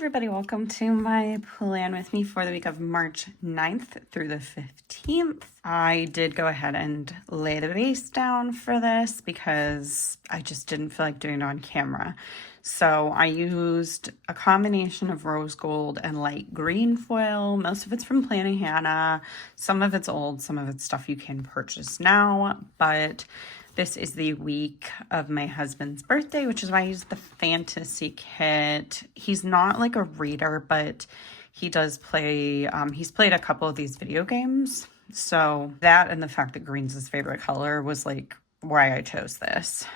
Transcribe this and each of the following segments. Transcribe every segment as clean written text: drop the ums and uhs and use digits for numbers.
everybody, welcome to my plan with me for the week of March 9th through the 15th. I did go ahead and lay the base down for this because I just didn't feel like doing it on camera. So I used a combination of rose gold and light green foil. Most of it's from Planet Hannah. Some of it's old, some of it's stuff you can purchase now, but this is the week of my husband's birthday, which is why I used the fantasy kit. He's not like a reader, but he does play, he's played a couple of these video games. So that and the fact that green's his favorite color was like why I chose this.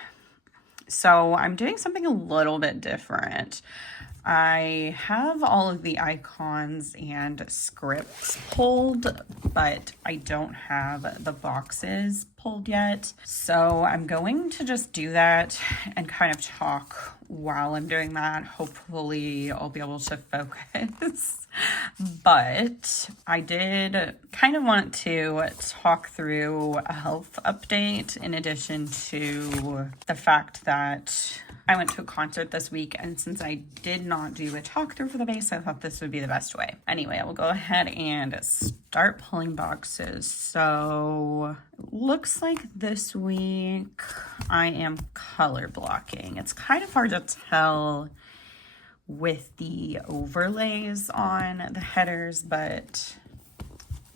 So I'm doing something a little bit different. I have all of the icons and scripts pulled, but I don't have the boxes pulled yet. So I'm going to just do that and kind of talk while I'm doing that. Hopefully I'll be able to focus. But I did kind of want to talk through a health update in addition to the fact that I went to a concert this week, and since I did not do a talk through for the base, I thought this would be the best way. Anyway, I will go ahead and start pulling boxes. So looks like this week I am color blocking. It's kind of hard to tell with the overlays on the headers, but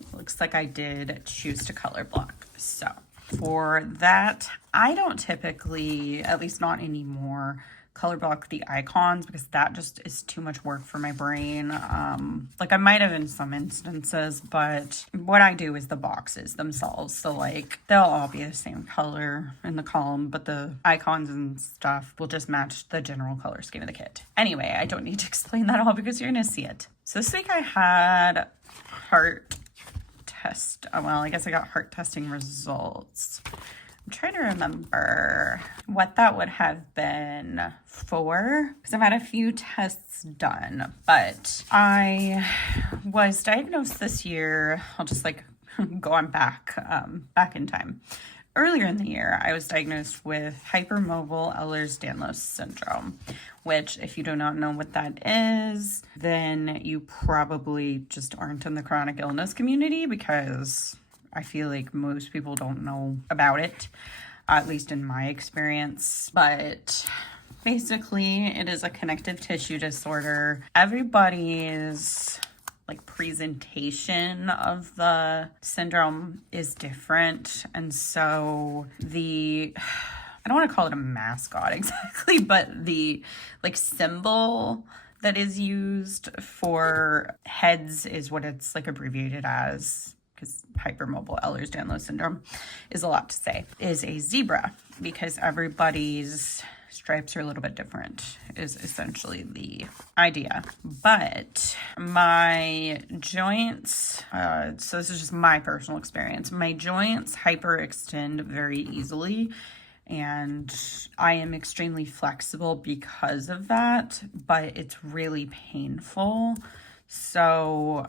it looks like I did choose to color block. So for that, I don't typically, at least not anymore, color block the icons because that just is too much work for my brain. Like I might have in some instances, but what I do is the boxes themselves. So like they'll all be the same color in the column, but the icons and stuff will just match the general color scheme of the kit. Anyway, I don't need to explain that all because you're gonna see it. So this week I had heart test. Well, I guess I got heart testing results. I'm trying to remember what that would have been for, because I've had a few tests done, but I was diagnosed this year. I'll just like go on back in time. Earlier in the year, I was diagnosed with hypermobile Ehlers-Danlos syndrome, which if you do not know what that is, then you probably just aren't in the chronic illness community because I feel like most people don't know about it, at least in my experience. But basically, it is a connective tissue disorder. Everybody's like presentation of the syndrome is different. And so I don't want to call it a mascot exactly, but the like symbol that is used for heads is what it's like abbreviated as, because hypermobile Ehlers-Danlos syndrome is a lot to say, is a zebra, because everybody's stripes are a little bit different is essentially the idea. But my joints, so this is just my personal experience, my joints hyperextend very easily, and I am extremely flexible because of that, but it's really painful. So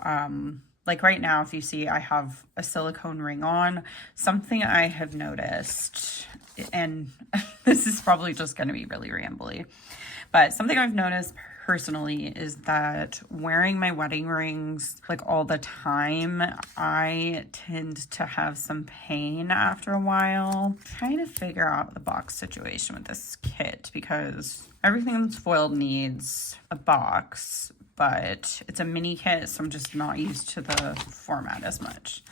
like right now, if you see, I have a silicone ring on. Something I have noticed, and this is probably just going to be really rambly, but something I've noticed personally is that wearing my wedding rings like all the time, I tend to have some pain after a while. I'm trying to figure out the box situation with this kit because everything that's foiled needs a box, but it's a mini kit, so I'm just not used to the format as much.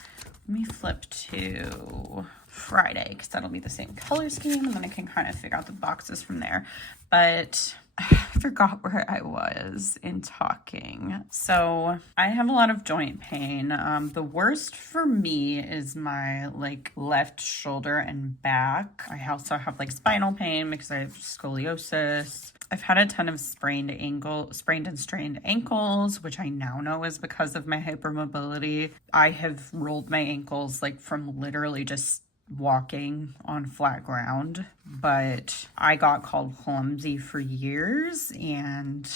Let me flip to Friday because that'll be the same color scheme, and then I can kind of figure out the boxes from there. But I forgot where I was in talking. So I have a lot of joint pain. The worst for me is my like left shoulder and back. I also have like spinal pain because I have scoliosis. I've had a ton of sprained and strained ankles, which I now know is because of my hypermobility. I have rolled my ankles like from literally just walking on flat ground, but I got called clumsy for years, and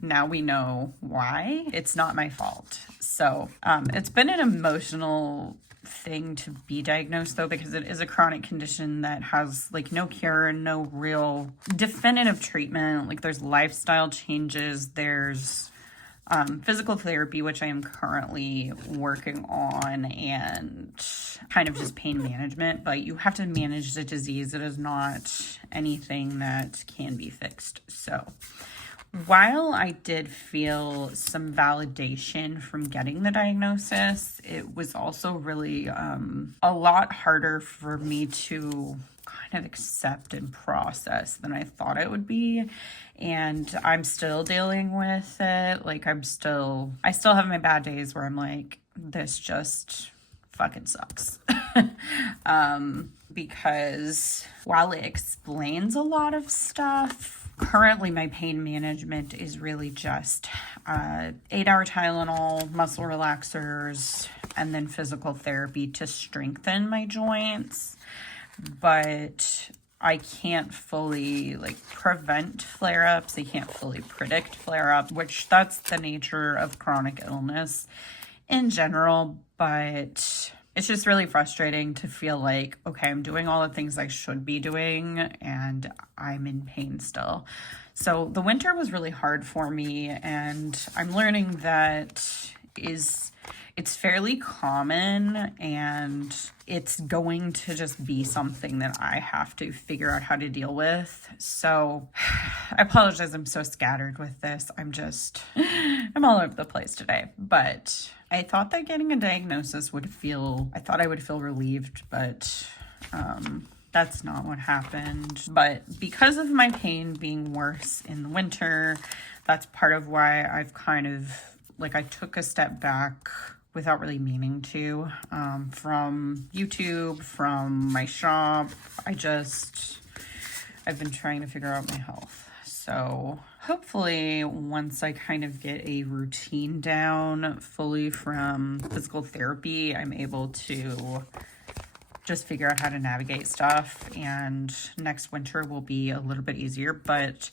now we know why. It's not my fault. So it's been an emotional thing to be diagnosed though, because it is a chronic condition that has like no cure and no real definitive treatment. Like there's lifestyle changes, there's physical therapy, which I am currently working on, and kind of just pain management. But you have to manage the disease. It is not anything that can be fixed. So while I did feel some validation from getting the diagnosis, it was also really a lot harder for me to kind of accept and process than I thought it would be. And I'm still dealing with it. Like I still have my bad days where I'm like, this just fucking sucks. Because while it explains a lot of stuff, currently my pain management is really just 8-hour Tylenol, muscle relaxers, and then physical therapy to strengthen my joints. But I can't fully prevent flare-ups. I can't fully predict flare-up, which that's the nature of chronic illness in general. But it's just really frustrating to feel like, okay, I'm doing all the things I should be doing and I'm in pain still. So the winter was really hard for me, and I'm learning that it's fairly common, and it's going to just be something that I have to figure out how to deal with. So I apologize, I'm so scattered with this. I'm all over the place today. But I thought that getting a diagnosis I thought I would feel relieved, but that's not what happened. But because of my pain being worse in the winter, that's part of why I've kind of, I took a step back without really meaning to, from YouTube, from my shop. I've been trying to figure out my health. So hopefully once I kind of get a routine down fully from physical therapy, I'm able to just figure out how to navigate stuff, and next winter will be a little bit easier. But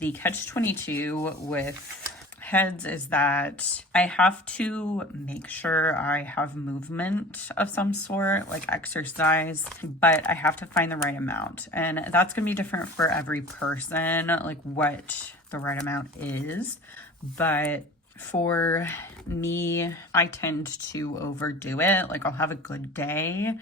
the catch-22 with heads is that I have to make sure I have movement of some sort, like exercise, but I have to find the right amount. And that's going to be different for every person, like what the right amount is. But for me, I tend to overdo it. Like I'll have a good day,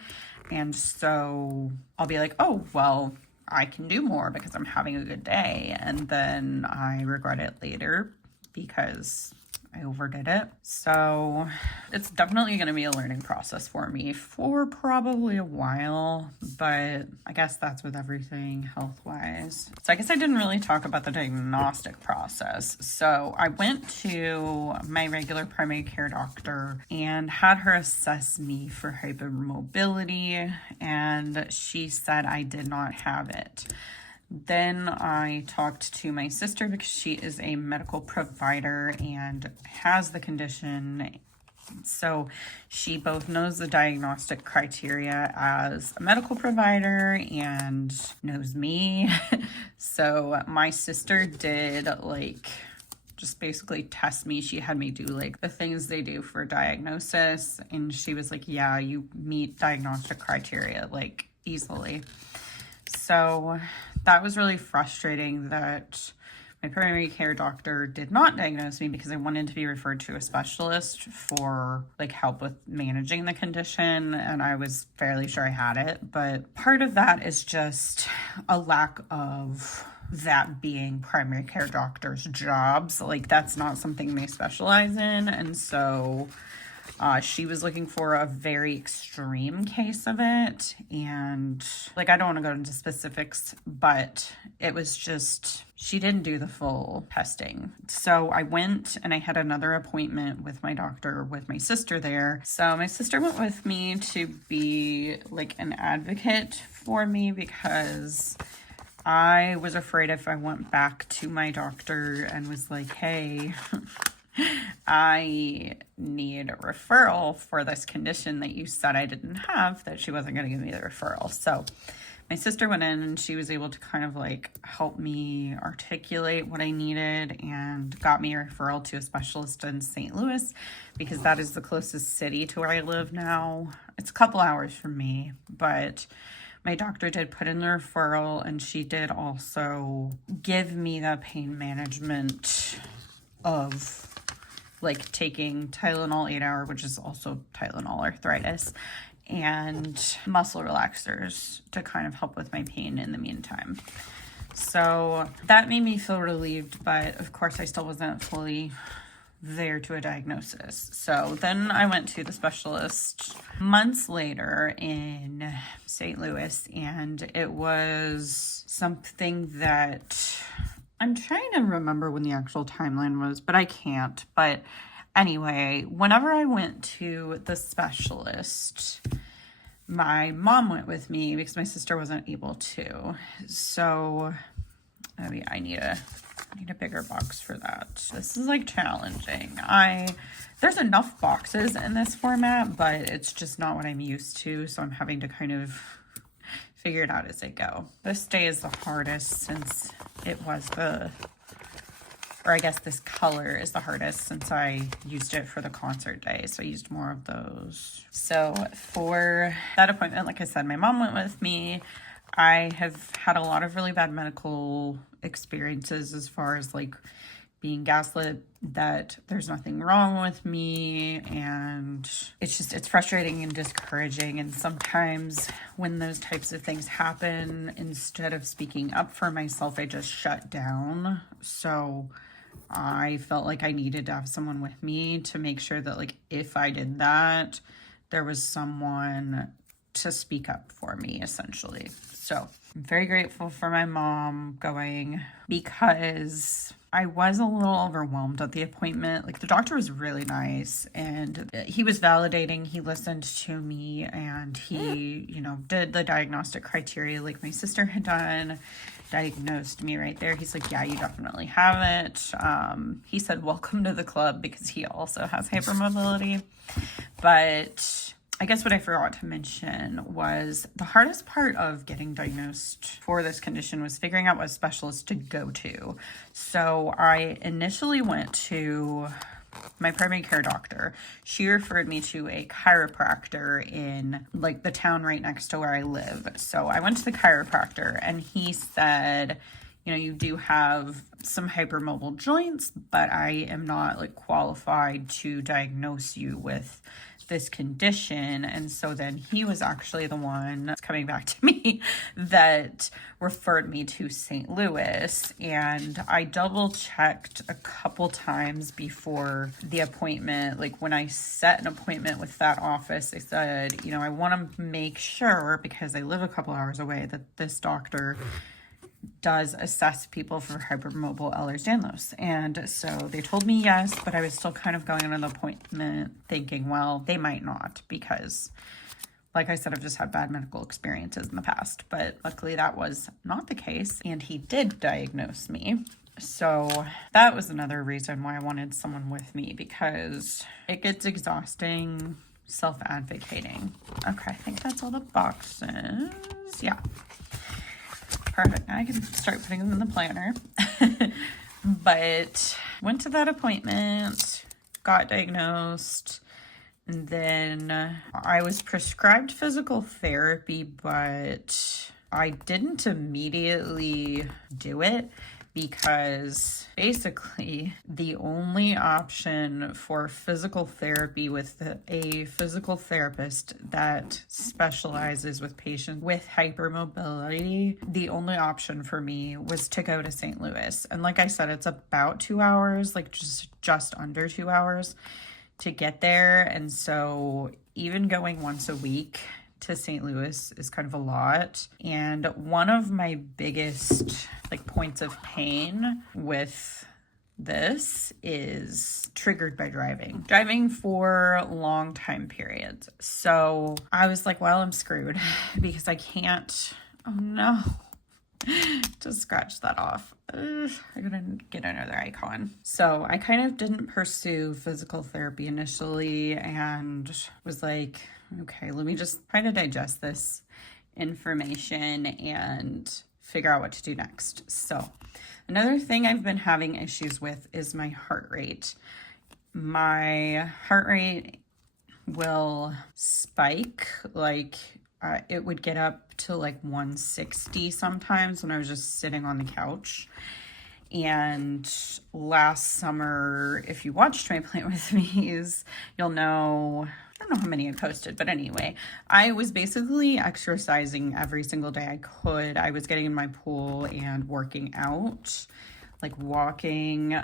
and so I'll be like, oh, well, I can do more because I'm having a good day. And then I regret it later because I overdid it. So it's definitely going to be a learning process for me for probably a while, but I guess that's with everything health-wise. So I guess I didn't really talk about the diagnostic process. So I went to my regular primary care doctor and had her assess me for hypermobility, and she said I did not have it. Then I talked to my sister because she is a medical provider and has the condition. So she both knows the diagnostic criteria as a medical provider and knows me. So my sister did just basically test me. She had me do the things they do for diagnosis. And she was like, yeah, you meet diagnostic criteria easily. So that was really frustrating that my primary care doctor did not diagnose me, because I wanted to be referred to a specialist for help with managing the condition, and I was fairly sure I had it. But part of that is just a lack of that being primary care doctors' jobs. That's not something they specialize in, and so she was looking for a very extreme case of it. And I don't want to go into specifics, but it was just, she didn't do the full testing. So I went and I had another appointment with my doctor with my sister there. So my sister went with me to be an advocate for me, because I was afraid if I went back to my doctor and was like, hey, I need a referral for this condition that you said I didn't have, that she wasn't going to give me the referral. So my sister went in and she was able to kind of help me articulate what I needed and got me a referral to a specialist in St. Louis, because that is the closest city to where I live now. It's a couple hours from me, but my doctor did put in the referral, and she did also give me the pain management of like taking Tylenol 8-hour, which is also Tylenol arthritis, and muscle relaxers to kind of help with my pain in the meantime. So that made me feel relieved, but of course I still wasn't fully there to a diagnosis. So then I went to the specialist months later in St. Louis, and it was something that I'm trying to remember when the actual timeline was, but I can't. But anyway, whenever I went to the specialist, my mom went with me because my sister wasn't able to. So maybe I need a bigger box for that. This is like challenging. There's enough boxes in this format, but it's just not what I'm used to. So I'm having to kind of figure it out as I go. This day is the hardest since it was or I guess this color is the hardest since I used it for the concert day. So I used more of those. So for that appointment, like I said, my mom went with me. I have had a lot of really bad medical experiences as far as like being gaslit that there's nothing wrong with me, and it's frustrating and discouraging. And sometimes when those types of things happen, instead of speaking up for myself, I just shut down. So I felt like I needed to have someone with me to make sure that like if I did that, there was someone to speak up for me, essentially. So I'm very grateful for my mom going, because I was a little overwhelmed at the appointment. Like, the doctor was really nice and he was validating. He listened to me and he, did the diagnostic criteria like my sister had done, diagnosed me right there. He's like, yeah, you definitely have it. He said, welcome to the club, because he also has hypermobility. But I guess what I forgot to mention was the hardest part of getting diagnosed for this condition was figuring out what specialist to go to. So I initially went to my primary care doctor. She referred me to a chiropractor in like the town right next to where I live. So I went to the chiropractor and he said, you do have some hypermobile joints, but I am not like qualified to diagnose you with this condition. And so then he was actually the one that's coming back to me that referred me to St. Louis. And I double checked a couple times before the appointment. Like when I set an appointment with that office, I said, I want to make sure, because I live a couple hours away, that this doctor does assess people for hypermobile Ehlers-Danlos. And so they told me yes, but I was still kind of going into the appointment thinking, well, they might not, because like I said, I've just had bad medical experiences in the past. But luckily that was not the case, and he did diagnose me. So that was another reason why I wanted someone with me, because it gets exhausting self-advocating. Okay, I think that's all the boxes. Yeah. Perfect. Now I can start putting them in the planner. But went to that appointment, got diagnosed, and then I was prescribed physical therapy, but I didn't immediately do it, because basically the only option for physical therapy with a physical therapist that specializes with patients with hypermobility, the only option for me was to go to St. Louis. And like I said, it's about 2 hours, like just under 2 hours to get there. And so even going once a week to St. Louis is kind of a lot. And one of my biggest points of pain with this is triggered by driving for long time periods. So I was like, well, I'm screwed, because I can't, oh no, just scratch that off. I'm gonna get another icon. So I kind of didn't pursue physical therapy initially, and was like, okay, let me just try to digest this information and figure out what to do next. So another thing I've been having issues with is my heart rate. My heart rate will spike, it would get up to 160 sometimes when I was just sitting on the couch. And last summer, if you watched my Plant With Me's, you'll know, I don't know how many I posted, but anyway, I was basically exercising every single day I could. I was getting in my pool and working out, like walking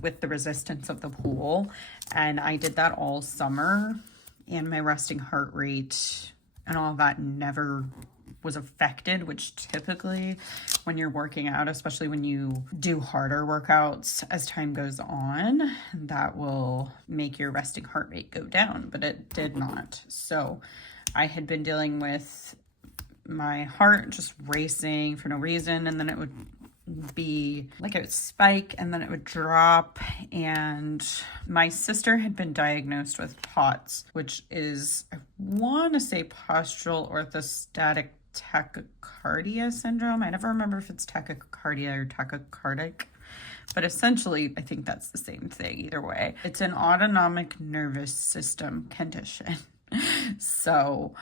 with the resistance of the pool. And I did that all summer, and my resting heart rate and all of that never was affected, which typically when you're working out, especially when you do harder workouts as time goes on, that will make your resting heart rate go down, but it did not. So I had been dealing with my heart just racing for no reason, and then it would be like it would spike and then it would drop. And my sister had been diagnosed with POTS, which is, I want to say, postural orthostatic tachycardia syndrome. I never remember if it's tachycardia or tachycardic, but essentially I think that's the same thing either way. It's an autonomic nervous system condition. So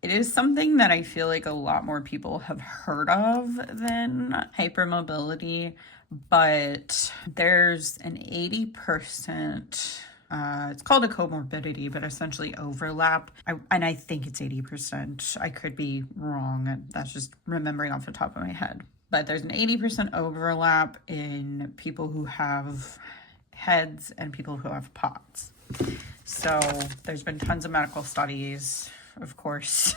it is something that I feel like a lot more people have heard of than hypermobility, but there's an 80%, it's called a comorbidity, but essentially overlap. And I think it's 80%. I could be wrong. That's just remembering off the top of my head. But there's an 80% overlap in people who have heads and people who have POTS. So there's been tons of medical studies. Of course,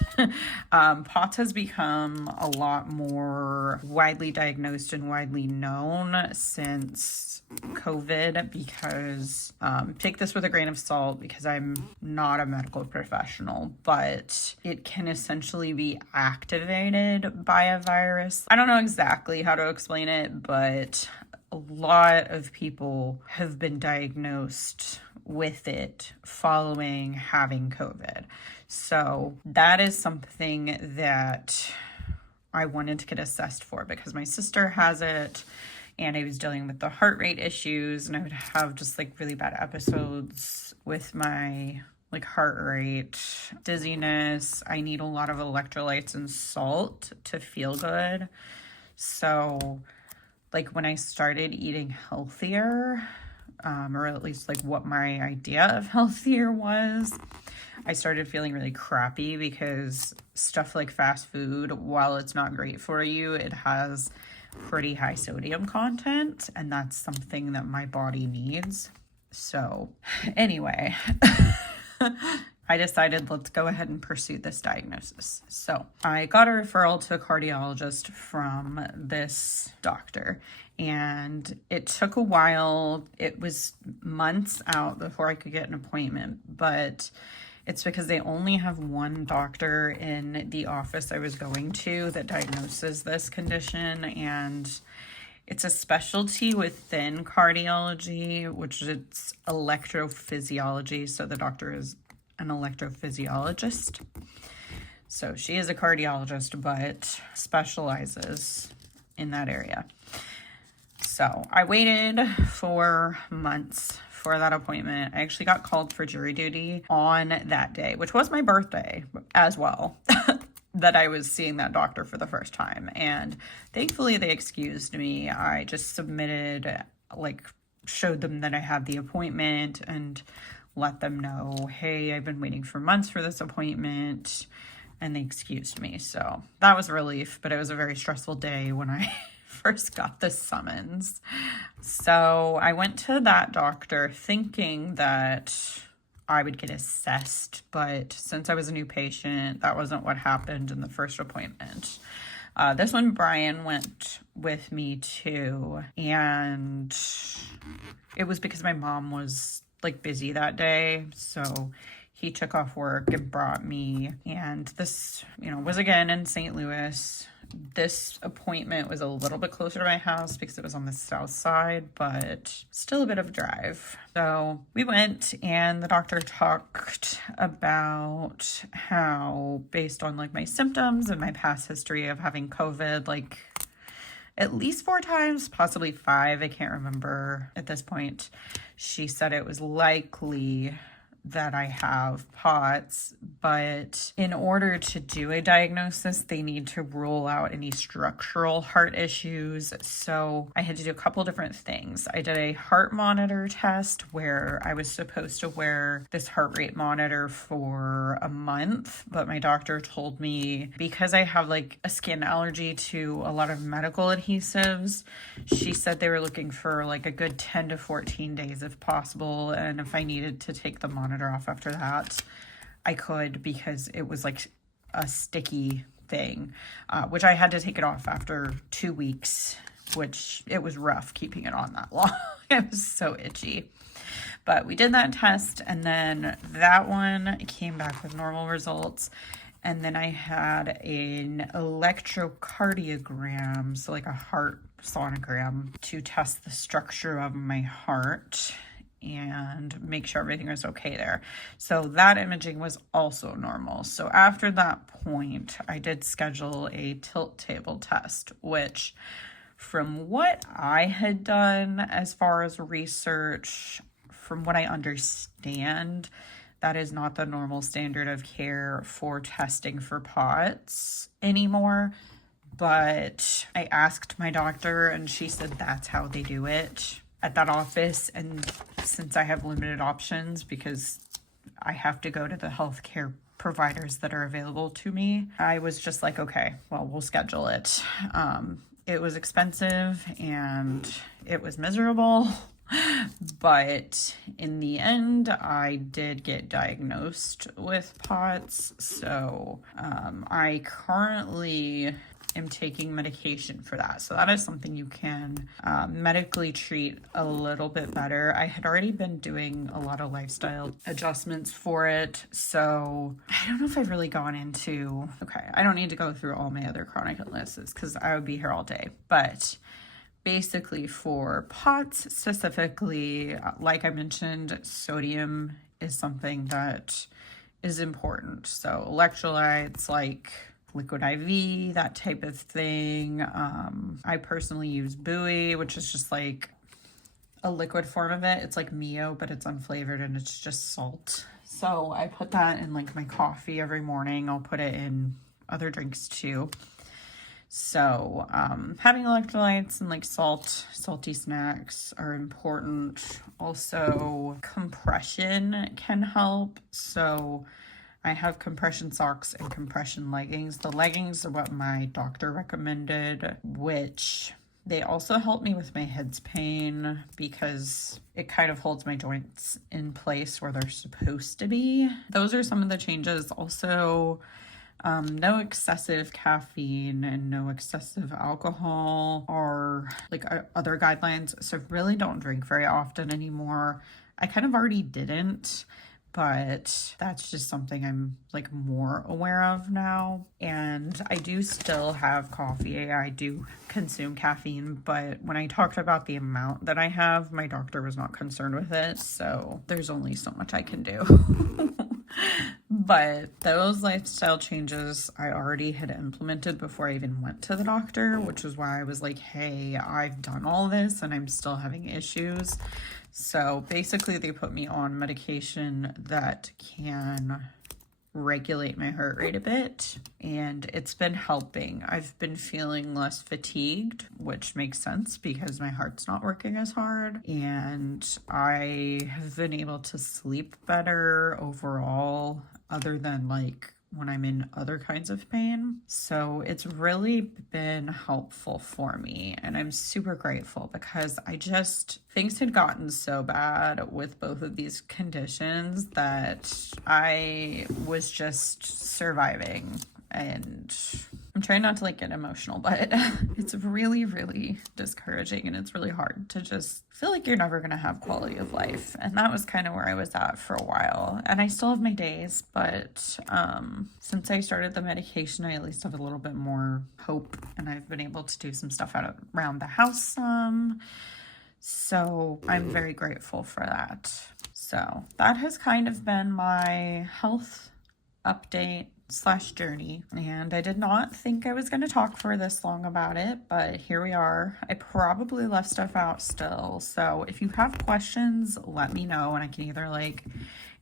POTS has become a lot more widely diagnosed and widely known since COVID, because take this with a grain of salt because I'm not a medical professional, but it can essentially be activated by a virus. I don't know exactly how to explain it, but a lot of people have been diagnosed with it following having COVID. So that is something that I wanted to get assessed for because my sister has it and I was dealing with the heart rate issues, and I would have just like really bad episodes with my like heart rate, dizziness. I need a lot of electrolytes and salt to feel good. So like when I started eating healthier, or at least like what my idea of healthier was, I started feeling really crappy because stuff like fast food, while it's not great for you, it has pretty high sodium content, and that's something that my body needs. So anyway, I decided let's go ahead and pursue this diagnosis. So I got a referral to a cardiologist from this doctor, and it took a while. It was months out before I could get an appointment, but it's because they only have one doctor in the office I was going to that diagnoses this condition, and it's a specialty within cardiology, which is electrophysiology. So the doctor is an electrophysiologist. So she is a cardiologist, but specializes in that area. So I waited for months for that appointment. I actually got called for jury duty on that day, which was my birthday as well, that I was seeing that doctor for the first time. And thankfully they excused me. I just submitted, showed them that I had the appointment and let them know, hey, I've been waiting for months for this appointment, and they excused me. So that was a relief, but it was a very stressful day when I first got the summons. So I went to that doctor thinking that I would get assessed, but since I was a new patient, that wasn't what happened in the first appointment. This one, Brian went with me too, and it was because my mom was busy that day, so he took off work and brought me, and this, was again in St. Louis. This appointment was a little bit closer to my house because it was on the south side, but still a bit of a drive. So we went, and the doctor talked about how, based on my symptoms and my past history of having COVID, at least 4 times, possibly 5, I can't remember at this point, she said it was likely that I have POTS, but in order to do a diagnosis, they need to rule out any structural heart issues. So I had to do a couple different things. I did a heart monitor test where I was supposed to wear this heart rate monitor for a month, but my doctor told me because I have like a skin allergy to a lot of medical adhesives, she said they were looking for like a good 10 to 14 days if possible, and if I needed to take the monitor off after that, I could, because it was like a sticky thing, which I had to take it off after 2 weeks, which it was rough keeping it on that long. It was so itchy. But we did that test, and then that one came back with normal results. And then I had an electrocardiogram, so like a heart sonogram, to test the structure of my heart and make sure everything was okay there. So that imaging was also normal. So after that point, I did schedule a tilt table test, which from what I had done as far as research, from what I understand, that is not the normal standard of care for testing for POTS anymore. But I asked my doctor and she said that's how they do it at that office. And since I have limited options because I have to go to the healthcare providers that are available to me, I was just like, okay, well, we'll schedule it. It was expensive and it was miserable. But in the end, I did get diagnosed with POTS. So I currently am taking medication for that. So that is something you can medically treat a little bit better. I had already been doing a lot of lifestyle adjustments for it. So I don't know if I've really gone into, okay, I don't need to go through all my other chronic illnesses because I would be here all day. But basically for POTS specifically, like I mentioned, sodium is something that is important. So electrolytes like liquid IV, that type of thing. I personally use buoy, which is just like a liquid form of it. It's like Mio, but it's unflavored and it's just salt. So I put that in like my coffee every morning. I'll put it in other drinks too. So having electrolytes and like salty snacks are important. Also, compression can help. So I have compression socks and compression leggings. The leggings are what my doctor recommended, which they also help me with my hips pain because it kind of holds my joints in place where they're supposed to be. Those are some of the changes. Also, no excessive caffeine and no excessive alcohol are like other guidelines. So really don't drink very often anymore. I kind of already didn't, but that's just something I'm like more aware of now. And I do still have coffee. I do consume caffeine, but when I talked about the amount that I have, my doctor was not concerned with it. So there's only so much I can do. But those lifestyle changes I already had implemented before I even went to the doctor, which is why I was like, hey, I've done all this and I'm still having issues. So basically they put me on medication that can regulate my heart rate a bit, and it's been helping. I've been feeling less fatigued, which makes sense because my heart's not working as hard, and I have been able to sleep better overall, other than like when I'm in other kinds of pain. So it's really been helpful for me, and I'm super grateful because things had gotten so bad with both of these conditions that I was just surviving. And I'm trying not to like get emotional, but it's really, really discouraging, and it's really hard to just feel like you're never going to have quality of life. And that was kind of where I was at for a while. And I still have my days, but since I started the medication, I at least have a little bit more hope, and I've been able to do some stuff around the house some. So I'm very grateful for that. So that has kind of been my health update slash journey, and I did not think I was going to talk for this long about it, but here we are. I probably left stuff out still, so if you have questions, let me know, and I can either like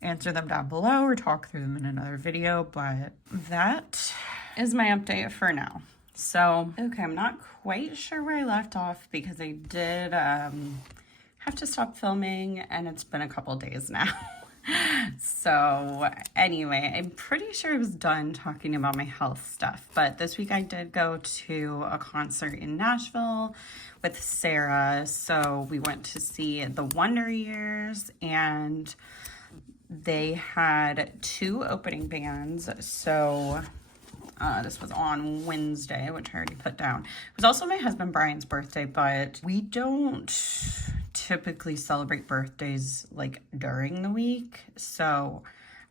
answer them down below or talk through them in another video, but that is my update for now. So, okay, I'm not quite sure where I left off because I did have to stop filming, and it's been a couple days now. So anyway, I'm pretty sure I was done talking about my health stuff, but this week I did go to a concert in Nashville with Sarah. So we went to see the Wonder Years, and they had 2 opening bands. So this was on Wednesday, which I already put down. It was also my husband Brian's birthday, but we don't typically celebrate birthdays like during the week. So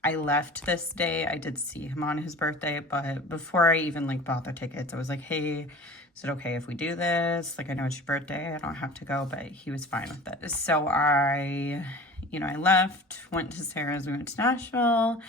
I left this day. I did see him on his birthday, but before I even like bought the tickets, I was like, hey, is it okay if we do this? Like, I know it's your birthday, I don't have to go, but he was fine with it. So I left, went to Sarah's, we went to Nashville.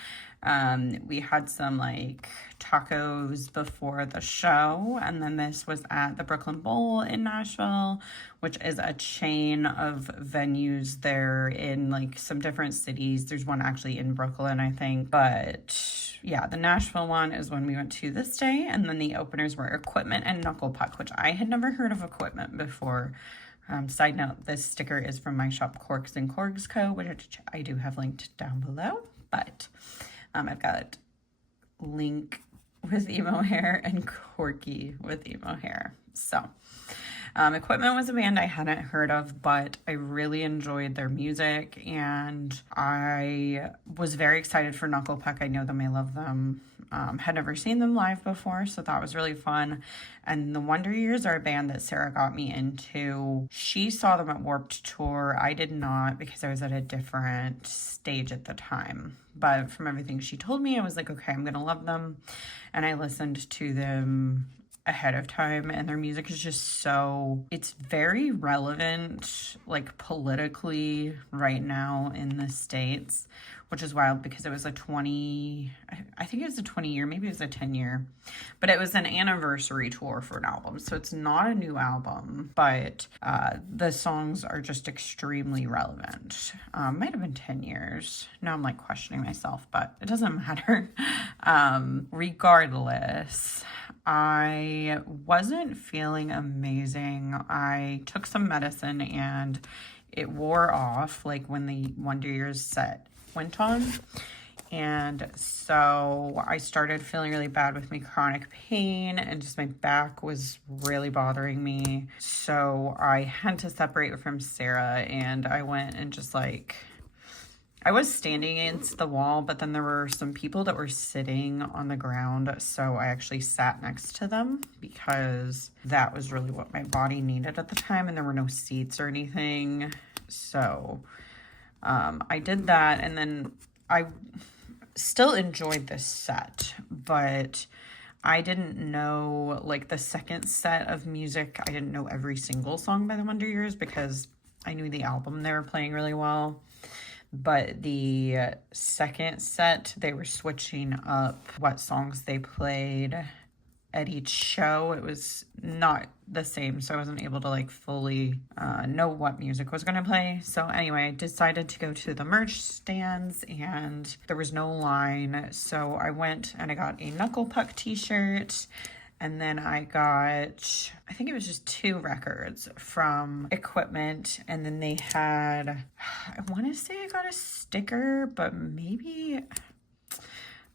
We had some like tacos before the show, and then this was at the Brooklyn Bowl in Nashville, which is a chain of venues there in like some different cities. There's one actually in Brooklyn, I think, but yeah, the Nashville one is when we went to this day, and then the openers were Equipment and Knuckle Puck, which I had never heard of Equipment before. Side note, this sticker is from my shop Corks and Corgs Co., which I do have linked down below, but I've got Link with emo hair and Corky with emo hair. So Equipment was a band I hadn't heard of, but I really enjoyed their music, and I was very excited for Knuckle Puck. I know them, I love them. Had never seen them live before, so that was really fun. And the Wonder Years are a band that Sarah got me into. She saw them at Warped Tour. I did not, because I was at a different stage at the time. But from everything she told me, I was like, okay, I'm gonna love them. And I listened to them ahead of time, and their music is just so, it's very relevant like politically right now in the States, which is wild because it was a 20, I think it was a 20-year, maybe it was a 10-year, but it was an anniversary tour for an album. So it's not a new album, but the songs are just extremely relevant. Might have been 10 years. Now I'm like questioning myself, but it doesn't matter. Regardless, I wasn't feeling amazing. I took some medicine and it wore off like when the Wonder Years set went on. And so I started feeling really bad with my chronic pain, and just my back was really bothering me. So I had to separate from Sarah, and I went and just like, I was standing against the wall, but then there were some people that were sitting on the ground. So I actually sat next to them because that was really what my body needed at the time. And there were no seats or anything. So I did that. And then I still enjoyed this set, but I didn't know like the second set of music. I didn't know every single song by the Wonder Years because I knew the album they were playing really well. But the second set, they were switching up what songs they played at each show. It was not the same, so I wasn't able to like fully know what music was going to play. So anyway, I decided to go to the merch stands, and there was no line. So I went and I got a Knuckle Puck t-shirt. And then I got, I think it was just 2 records from Equipment. And then they had, I want to say I got a sticker, but maybe,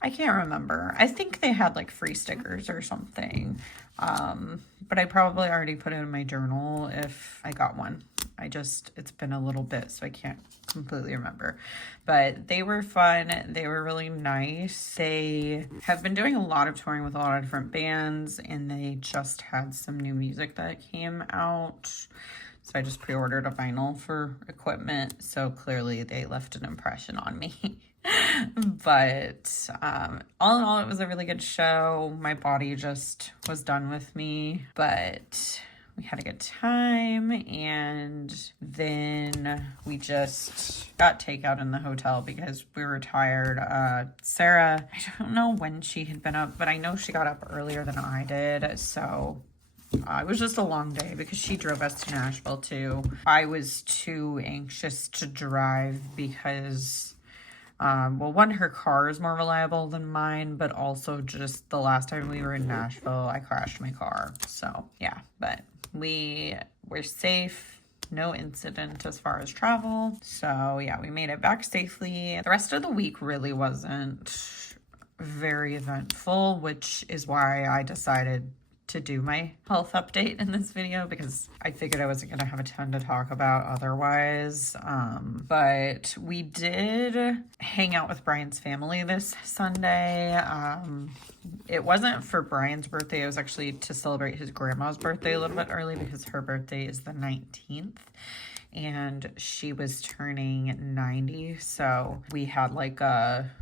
I can't remember. I think they had like free stickers or something. But I probably already put it in my journal if I got one. It's been a little bit, so I can't completely remember. But they were fun. They were really nice. They have been doing a lot of touring with a lot of different bands, and they just had some new music that came out. So I just pre-ordered a vinyl for Equipment. So clearly they left an impression on me. But all in all, it was a really good show. My body just was done with me. But we had a good time, and then we just got takeout in the hotel because we were tired. Sarah, I don't know when she had been up, but I know she got up earlier than I did, so it was just a long day because she drove us to Nashville too. I was too anxious to drive because well, one, her car is more reliable than mine, but also just the last time we were in Nashville, I crashed my car. So yeah, but we were safe. No incident as far as travel. So yeah, we made it back safely. The rest of the week really wasn't very eventful, which is why I decided to do my health update in this video, because I figured I wasn't going to have a ton to talk about otherwise. But we did hang out with Brian's family this Sunday. It wasn't for Brian's birthday. It was actually to celebrate his grandma's birthday a little bit early because her birthday is the 19th. And she was turning 90. So we had like a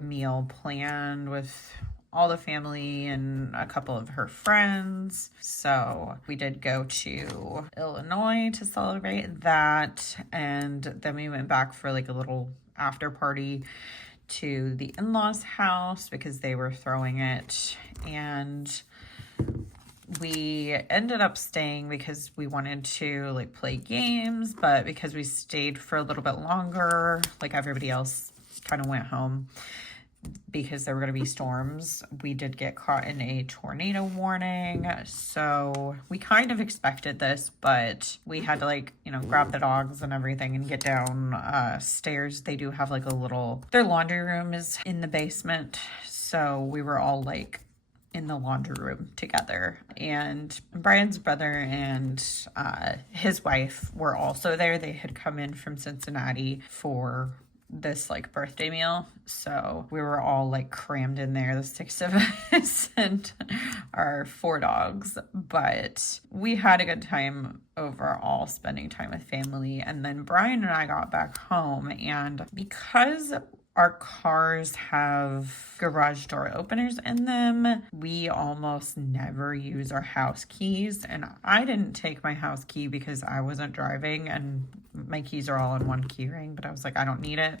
meal planned with all the family and a couple of her friends. So we did go to Illinois to celebrate that. And then we went back for like a little after party to the in-laws' house because they were throwing it. And we ended up staying because we wanted to like play games, but because we stayed for a little bit longer, like everybody else kind of went home because there were going to be storms. We did get caught in a tornado warning, so we kind of expected this, but we had to grab the dogs and everything and get down stairs. They do have like their laundry room is in the basement, so we were all like in the laundry room together. And Brian's brother and his wife were also there. They had come in from Cincinnati for this like birthday meal, so we were all like crammed in there, the 6 of us and our 4 dogs. But we had a good time overall, spending time with family. And then Brian and I got back home, and because our cars have garage door openers in them, we almost never use our house keys. And I didn't take my house key because I wasn't driving, and my keys are all in one key ring, but I was like, I don't need it.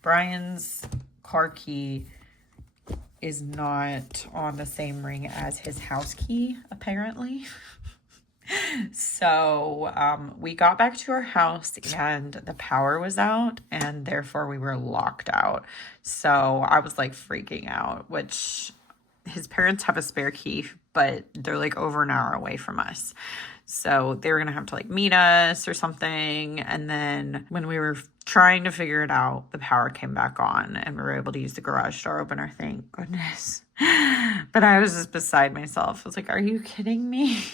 Brian's car key is not on the same ring as his house key, apparently. So we got back to our house and the power was out, and therefore we were locked out. So I was like freaking out, which his parents have a spare key, but they're like over an hour away from us. So they were going to have to like meet us or something. And then when we were trying to figure it out, the power came back on and we were able to use the garage door opener. Thank goodness. But I was just beside myself. I was like, are you kidding me?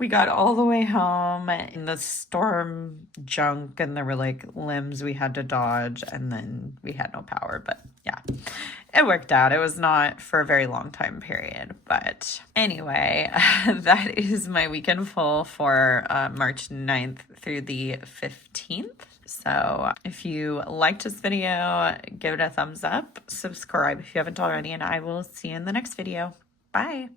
We got all the way home in the storm junk, and there were like limbs we had to dodge, and then we had no power. But yeah, it worked out. It was not for a very long time period. But anyway, that is my weekend full for March 9th through the 15th. So if you liked this video, give it a thumbs up, subscribe if you haven't already, and I will see you in the next video. Bye.